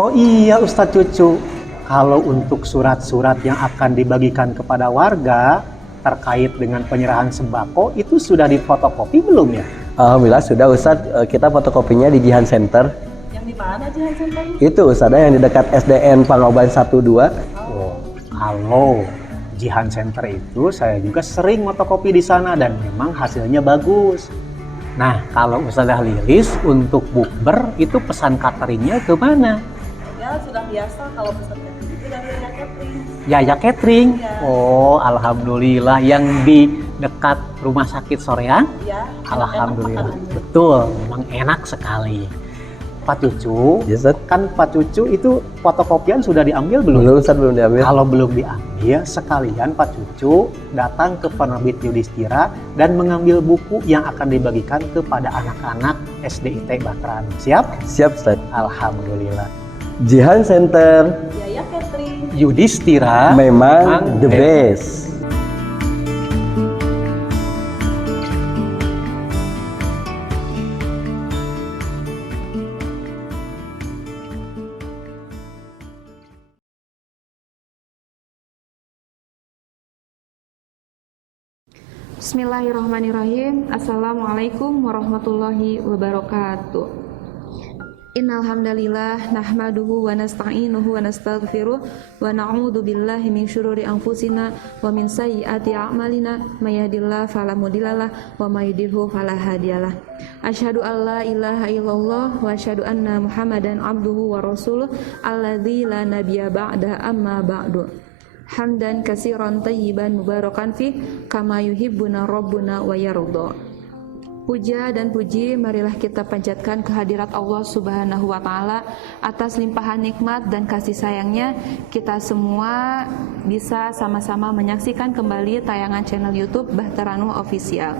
Oh iya Ustadz Cucu, kalau untuk surat-surat yang akan dibagikan kepada warga terkait dengan penyerahan sembako itu sudah difotokopi belum ya? Alhamdulillah sudah Ustadz, kita fotokopinya di Jihan Center. Yang di mana Jihan Center? Itu Ustadz, yang di dekat SDN Pangoban 1-2. Oh, kalau Jihan Center itu saya juga sering fotokopi di sana dan memang hasilnya bagus. Nah, kalau Ustazah Lilis untuk bukber itu pesan cateringnya ke mana? Ya sudah biasa kalau pesan catering itu dari Yaya Catering. Yaya Catering. Ya. Oh, alhamdulillah yang di dekat rumah sakit Soreang. Ya. Alhamdulillah. Betul, memang enak sekali. Pak Cucu, Yes, Ustadz. kan Pak Cucu itu fotokopian sudah diambil belum? Belum Ustadz, belum diambil. Kalau belum diambil, sekalian Pak Cucu datang ke penerbit Yudhistira dan mengambil buku yang akan dibagikan kepada anak-anak SDIT Batraan. Siap? Siap Ustadz. Alhamdulillah. Jihan Center Yaya Catering. Yudhistira memang the best. Bismillahirrahmanirrahim. Assalamualaikum warahmatullahi wabarakatuh. Innal hamdalillah nahmaduhu wa nasta'inuhu wa nastaghfiruh wa na'udzu billahi min syururi anfusina wa min sayyiati a'malina may yahdihillahu fala mudhillalah wa may yudhlil fala hadiyalah. Asyhadu an la ilaha illallah wa asyhadu anna Muhammadan abduhu wa rasuluh alladzi la nabiyya ba'da amma ba'du. Hamdan katsiran tayyiban mubarakan fi kama yuhibbuna rabbuna wa yarda. Puja dan puji marilah kita panjatkan kehadirat Allah Subhanahu wa taala atas limpahan nikmat dan kasih sayangnya kita semua bisa sama-sama menyaksikan kembali tayangan channel YouTube Bahteranuh Official.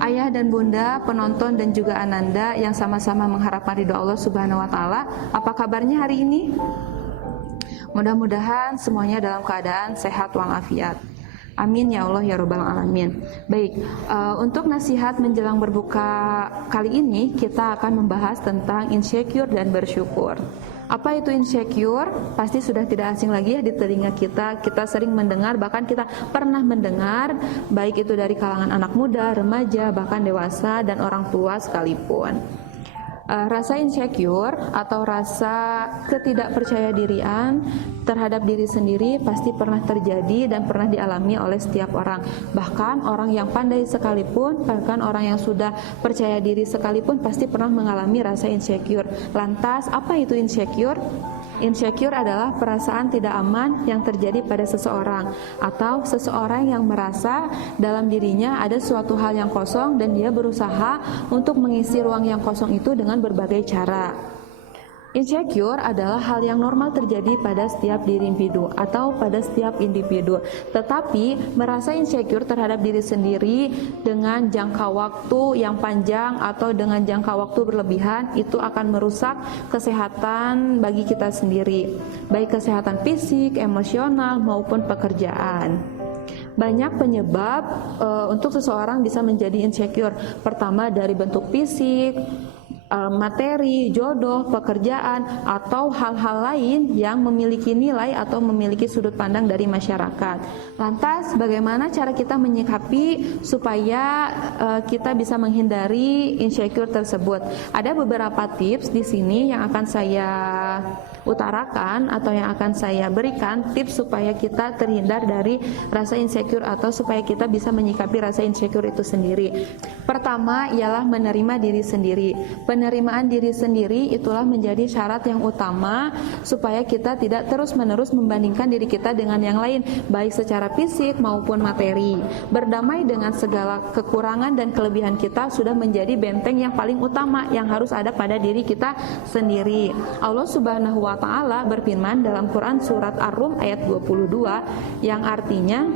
Ayah dan bunda, penonton dan juga ananda yang sama-sama mengharapkan ridho Allah Subhanahu wa taala, apa kabarnya hari ini? Mudah-mudahan semuanya dalam keadaan sehat walafiat. Amin ya Allah ya Rabbal Alamin. Baik, untuk nasihat menjelang berbuka kali ini kita akan membahas tentang insecure dan bersyukur. Apa itu insecure? Pasti sudah tidak asing lagi ya di telinga kita. Kita sering mendengar, bahkan kita pernah mendengar, baik itu dari kalangan anak muda, remaja, bahkan dewasa dan orang tua sekalipun. Rasa insecure atau rasa ketidakpercayadirian terhadap diri sendiri pasti pernah terjadi dan pernah dialami oleh setiap orang. Bahkan orang yang pandai sekalipun, bahkan orang yang sudah percaya diri sekalipun pasti pernah mengalami rasa insecure. Lantas, apa itu insecure? Insecure adalah perasaan tidak aman yang terjadi pada seseorang atau seseorang yang merasa dalam dirinya ada suatu hal yang kosong dan dia berusaha untuk mengisi ruang yang kosong itu dengan berbagai cara. Insecure adalah hal yang normal terjadi pada setiap diri individu atau pada setiap individu. Tetapi merasa insecure terhadap diri sendiri dengan jangka waktu yang panjang atau dengan jangka waktu berlebihan itu akan merusak kesehatan bagi kita sendiri, baik kesehatan fisik, emosional maupun pekerjaan. Banyak penyebab untuk seseorang bisa menjadi insecure. Pertama dari bentuk fisik, materi, jodoh, pekerjaan, atau hal-hal lain yang memiliki nilai atau memiliki sudut pandang dari masyarakat. Lantas, bagaimana cara kita menyikapi supaya kita bisa menghindari insecure tersebut? Ada beberapa tips di sini yang akan saya utarakan atau yang akan saya berikan tips supaya kita terhindar dari rasa insecure atau supaya kita bisa menyikapi rasa insecure itu sendiri. Pertama ialah menerima diri sendiri. Penerimaan diri sendiri itulah menjadi syarat yang utama supaya kita tidak terus-menerus membandingkan diri kita dengan yang lain, baik secara fisik maupun materi. Berdamai dengan segala kekurangan dan kelebihan kita sudah menjadi benteng yang paling utama yang harus ada pada diri kita sendiri. Allah Subhanahu wa taala berfirman dalam Quran surat Ar-Rum ayat 22 yang artinya,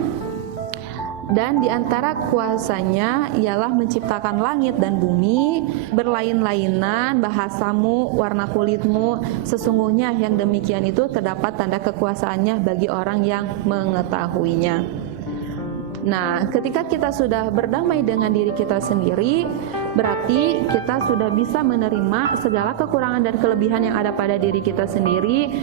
dan di antara kuasanya ialah menciptakan langit dan bumi, berlain-lainan bahasamu, warna kulitmu, sesungguhnya yang demikian itu terdapat tanda kekuasaannya bagi orang yang mengetahuinya. Nah, ketika kita sudah berdamai dengan diri kita sendiri, berarti kita sudah bisa menerima segala kekurangan dan kelebihan yang ada pada diri kita sendiri.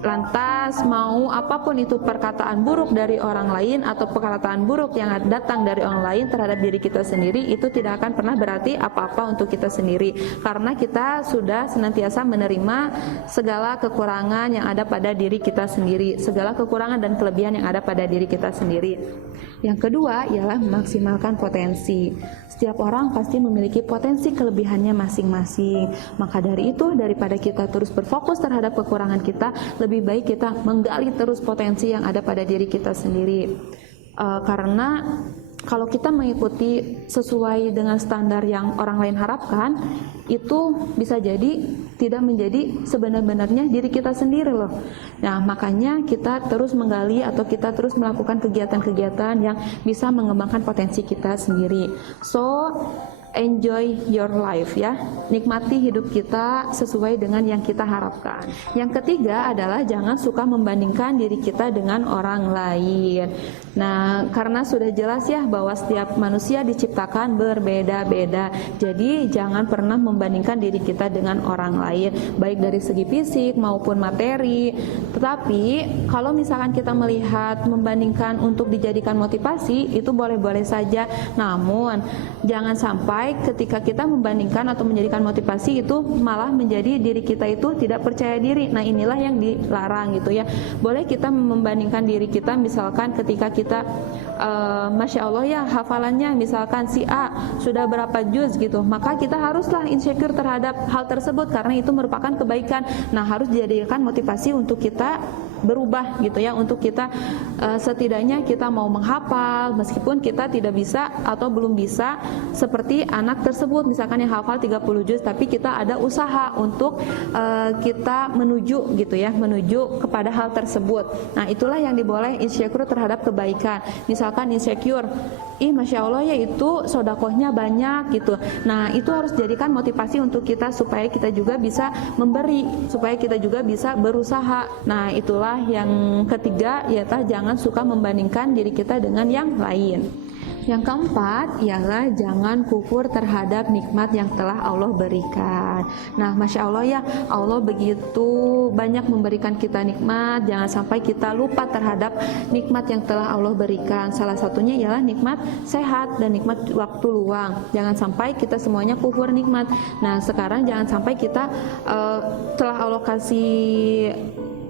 Lantas mau apapun itu perkataan buruk dari orang lain atau perkataan buruk yang datang dari orang lain terhadap diri kita sendiri, itu tidak akan pernah berarti apa-apa untuk kita sendiri, karena kita sudah senantiasa menerima segala kekurangan yang ada pada diri kita sendiri, segala kekurangan dan kelebihan yang ada pada diri kita sendiri. Yang kedua ialah memaksimalkan potensi. Setiap orang pasti memiliki potensi kelebihannya masing-masing. Maka dari itu, daripada kita terus berfokus terhadap kekurangan kita, lebih baik kita menggali terus potensi yang ada pada diri kita sendiri. Karena kalau kita mengikuti sesuai dengan standar yang orang lain harapkan, itu bisa jadi tidak menjadi sebenar-benarnya diri kita sendiri loh. Nah, makanya kita terus menggali atau kita terus melakukan kegiatan-kegiatan yang bisa mengembangkan potensi kita sendiri. So, enjoy your life ya, nikmati hidup kita sesuai dengan yang kita harapkan. Yang ketiga adalah jangan suka membandingkan diri kita dengan orang lain. Nah, karena sudah jelas ya bahwa setiap manusia diciptakan berbeda-beda, jadi jangan pernah membandingkan diri kita dengan orang lain, baik dari segi fisik maupun materi. Tetapi kalau misalkan kita melihat membandingkan untuk dijadikan motivasi, itu boleh-boleh saja, namun jangan sampai ketika kita membandingkan atau menjadikan motivasi itu malah menjadi diri kita itu tidak percaya diri. Nah, inilah yang dilarang gitu ya. Boleh kita membandingkan diri kita, misalkan ketika kita Masya Allah ya hafalannya misalkan si A sudah berapa juz gitu, maka kita haruslah insecure terhadap hal tersebut karena itu merupakan kebaikan. Nah, harus dijadikan motivasi untuk kita berubah gitu ya, untuk kita setidaknya kita mau menghafal meskipun kita tidak bisa atau belum bisa seperti anak tersebut, misalkan yang hafal 30 juz tapi kita ada usaha untuk kita menuju gitu ya, menuju kepada hal tersebut. Nah, itulah yang diboleh insecure terhadap kebaikan. Misalkan insecure, Masya Allah ya itu sodakohnya banyak gitu. Nah, itu harus jadikan motivasi untuk kita supaya kita juga bisa memberi, supaya kita juga bisa berusaha. Nah, itulah yang ketiga, yaitu jangan suka membandingkan diri kita dengan yang lain. Yang keempat ialah jangan kufur terhadap nikmat yang telah Allah berikan. Nah, Masya Allah ya, Allah begitu banyak memberikan kita nikmat, jangan sampai kita lupa terhadap nikmat yang telah Allah berikan. Salah satunya ialah nikmat sehat dan nikmat waktu luang. Jangan sampai kita semuanya kufur nikmat. Nah, sekarang jangan sampai kita telah Allah kasih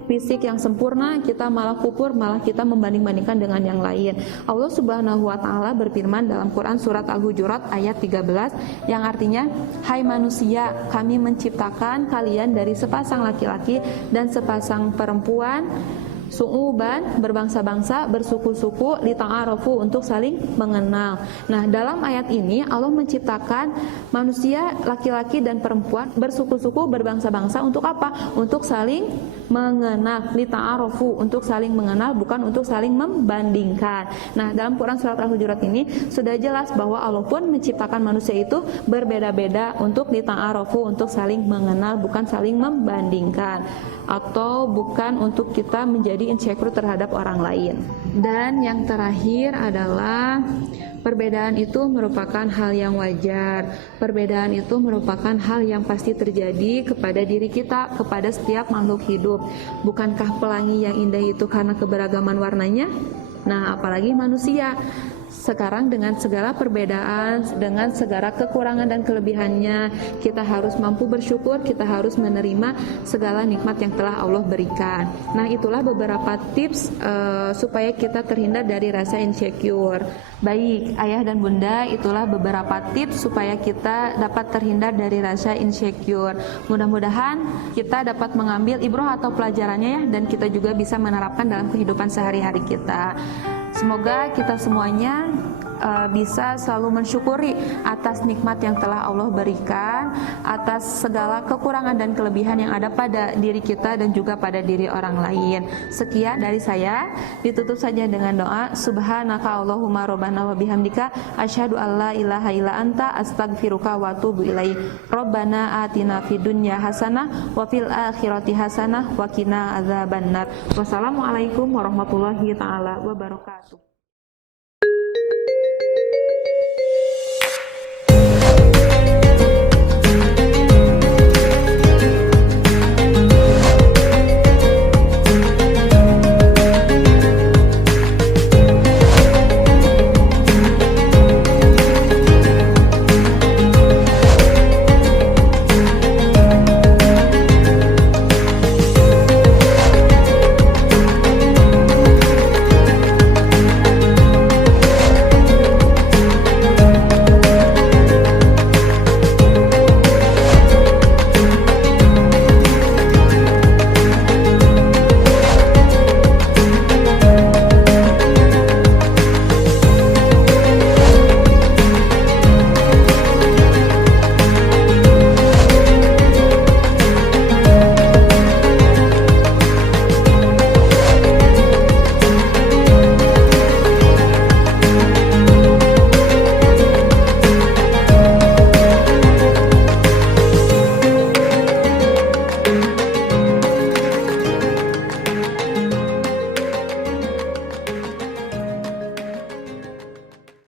fisik yang sempurna, kita malah kufur, malah kita membanding-bandingkan dengan yang lain. Allah Subhanahu wa taala berfirman dalam Quran surat Al-Hujurat ayat 13 yang artinya, "Hai manusia, kami menciptakan kalian dari sepasang laki-laki dan sepasang perempuan, su'uban, berbangsa-bangsa, bersuku-suku, lita'arafu, untuk saling mengenal." Nah, dalam ayat ini Allah menciptakan manusia laki-laki dan perempuan bersuku-suku, berbangsa-bangsa untuk apa? Untuk saling mengenal, lita'arafu, untuk saling mengenal, bukan untuk saling membandingkan. Nah, dalam Quran surat Al-Hujurat ini sudah jelas bahwa Allah pun menciptakan manusia itu berbeda-beda untuk lita'arafu, untuk saling mengenal, bukan saling membandingkan, atau bukan untuk kita menjadi insecure terhadap orang lain. Dan yang terakhir adalah perbedaan itu merupakan hal yang wajar. Perbedaan itu merupakan hal yang pasti terjadi kepada diri kita, kepada setiap makhluk hidup. Bukankah pelangi yang indah itu karena keberagaman warnanya? Nah, apalagi manusia. Sekarang dengan segala perbedaan, dengan segala kekurangan dan kelebihannya, kita harus mampu bersyukur, kita harus menerima segala nikmat yang telah Allah berikan. Nah, itulah beberapa tips supaya kita terhindar dari rasa insecure. Baik, ayah dan bunda, itulah beberapa tips supaya kita dapat terhindar dari rasa insecure. Mudah-mudahan kita dapat mengambil ibrah atau pelajarannya ya, dan kita juga bisa menerapkan dalam kehidupan sehari-hari kita. Semoga kita semuanya bisa selalu mensyukuri atas nikmat yang telah Allah berikan, atas segala kekurangan dan kelebihan yang ada pada diri kita dan juga pada diri orang lain. Sekian dari saya, ditutup saja dengan doa, subhanaka Allahumma rabbana wa bihamdika asyhadu alla ilaha illa anta astaghfiruka wa atubu ilaik. Rabbana atina fid dunya hasanah wa fil akhirati hasanah wa qina adzabannar. Wassalamualaikum warahmatullahi taala wabarakatuh.